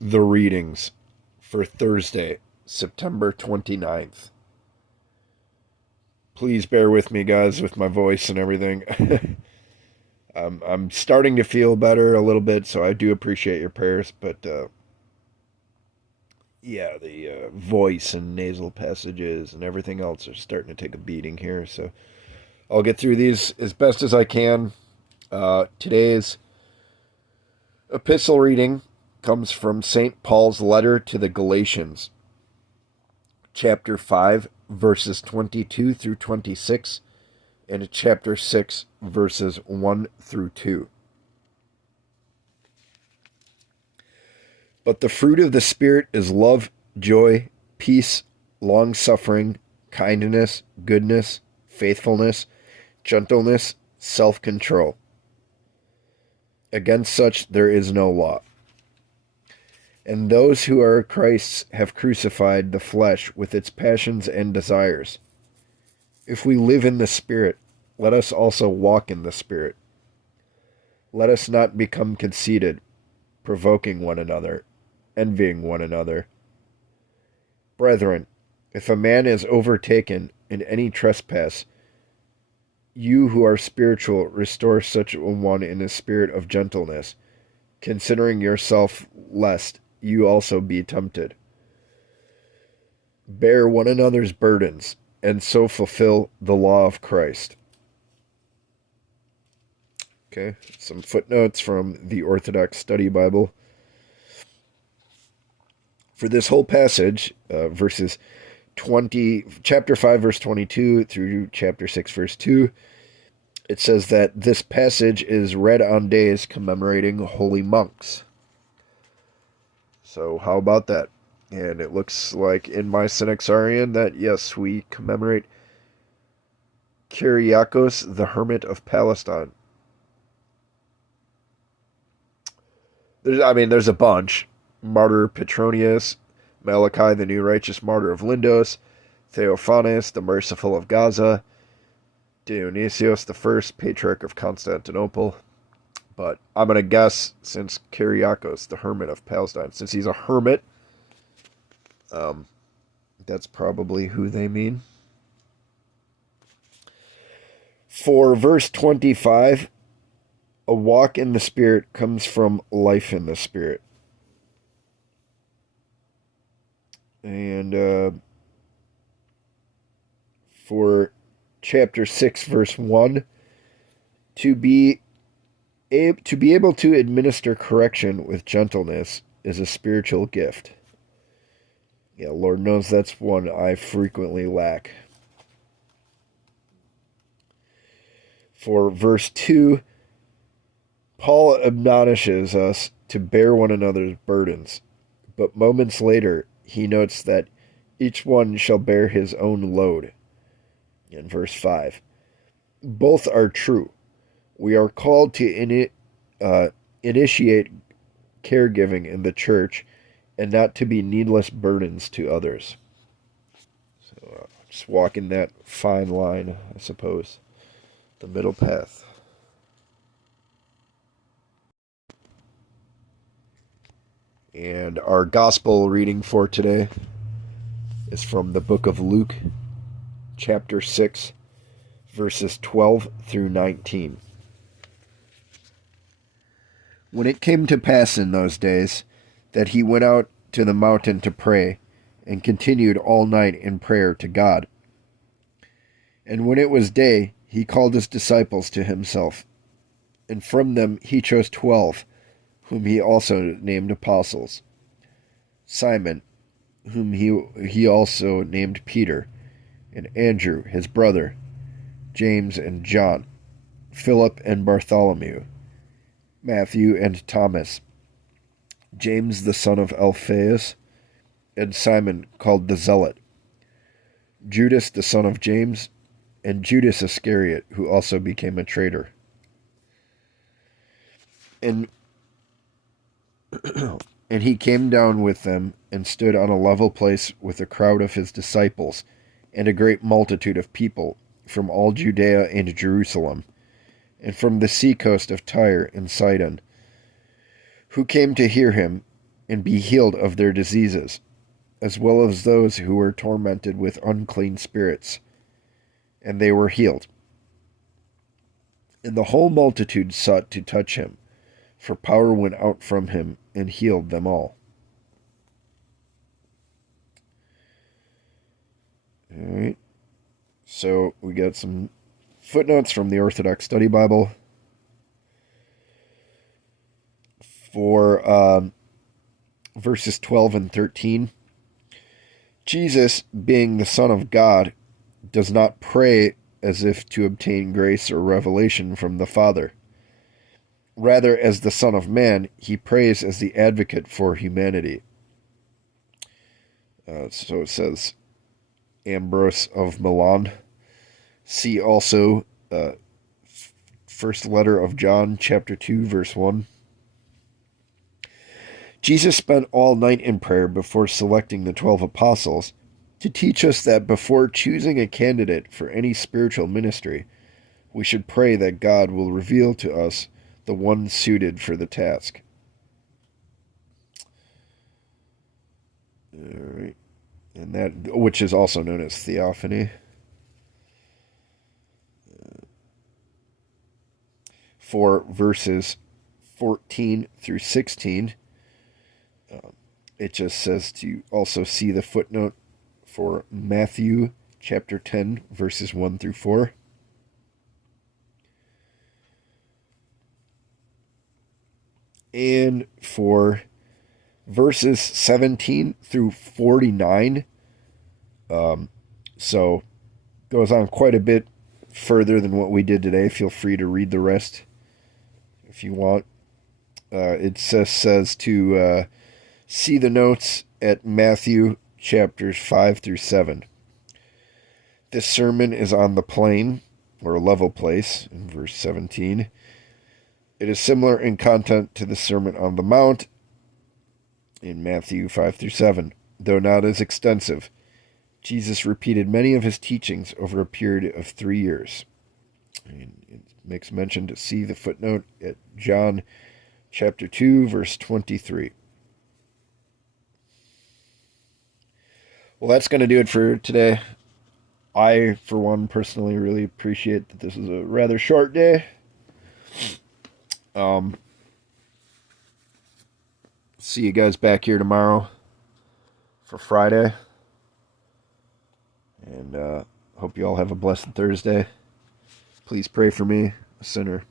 the readings for Thursday, September 29th. Please bear with me, guys, with my voice and everything. I'm starting to feel better a little bit, so I do appreciate your prayers, but yeah, the voice and nasal passages and everything else are starting to take a beating here, so I'll get through these as best as I can. Today's epistle reading comes from St. Paul's letter to the Galatians, chapter 5, verses 22 through 26, and chapter 6, verses 1 through 2. But the fruit of the Spirit is love, joy, peace, long-suffering, kindness, goodness, faithfulness, gentleness, self-control. Against such there is no law. And those who are Christ's have crucified the flesh with its passions and desires. If we live in the Spirit, let us also walk in the Spirit. Let us not become conceited, provoking one another, envying one another. Brethren, if a man is overtaken in any trespass, you who are spiritual, restore such a one in a spirit of gentleness, considering yourself, lest you also be tempted. Bear one another's burdens, and so fulfill the law of Christ. Okay, some footnotes from the Orthodox Study Bible. For this whole passage, chapter 5, verse 22 through chapter 6, verse 2, it says that this passage is read on days commemorating holy monks. So how about that? And it looks like in my Synaxarion that, yes, we commemorate Kyriakos, the hermit of Palestine. There's a bunch. Martyr Petronius, Malachi, the new righteous martyr of Lindos, Theophanes, the merciful of Gaza, Dionysius I, patriarch of Constantinople. But I'm going to guess, since Kyriakos, the hermit of Palestine, since he's a hermit, that's probably who they mean. For verse 25, a walk in the Spirit comes from life in the Spirit. And for chapter 6, verse 1, to be able to administer correction with gentleness is a spiritual gift. Yeah, Lord knows that's one I frequently lack. For verse 2, Paul admonishes us to bear one another's burdens, but moments later he notes that each one shall bear his own load. In verse 5, both are true. We are called to initiate caregiving in the church and not to be needless burdens to others. So just walking that fine line, I suppose, the middle path. And our gospel reading for today is from the book of Luke, chapter 6, verses 12 through 19. When it came to pass in those days that he went out to the mountain to pray, and continued all night in prayer to God. And when it was day, he called his disciples to himself, and from them he chose 12, whom he also named apostles: Simon, whom he also named Peter, and Andrew his brother, James and John, Philip and Bartholomew, Matthew and Thomas, James the son of Alphaeus, and Simon called the Zealot, Judas the son of James, and Judas Iscariot, who also became a traitor. And he came down with them, and stood on a level place with a crowd of his disciples, and a great multitude of people, from all Judea and Jerusalem, and from the sea coast of Tyre and Sidon, who came to hear him, and be healed of their diseases, as well as those who were tormented with unclean spirits, and they were healed. And the whole multitude sought to touch him, for power went out from him and healed them all. All right. So we got some footnotes from the Orthodox Study Bible for verses 12 and 13. Jesus, being the Son of God, does not pray as if to obtain grace or revelation from the Father. Rather, as the Son of Man, he prays as the advocate for humanity. So it says, Ambrose of Milan. See also first letter of John, chapter 2, verse 1. Jesus spent all night in prayer before selecting the 12 apostles to teach us that before choosing a candidate for any spiritual ministry, we should pray that God will reveal to us the one suited for the task. All right. And that, which is also known as theophany. For verses 14 through 16, it just says to also see the footnote for Matthew chapter 10, verses 1 through 4. And for verses 17 through 49, so goes on quite a bit further than what we did today. Feel free to read the rest if you want. It says to see the notes at Matthew chapters 5 through 7. This sermon is on the plain, or level place, in verse 17. It is similar in content to the Sermon on the Mount in Matthew 5 through 7, though not as extensive. Jesus repeated many of his teachings over a period of 3 years. And it makes mention to see the footnote at John chapter 2, verse 23. Well, that's going to do it for today. I, for one, personally really appreciate that this is a rather short day. See you guys back here tomorrow for Friday. And hope you all have a blessed Thursday. Please pray for me, a sinner.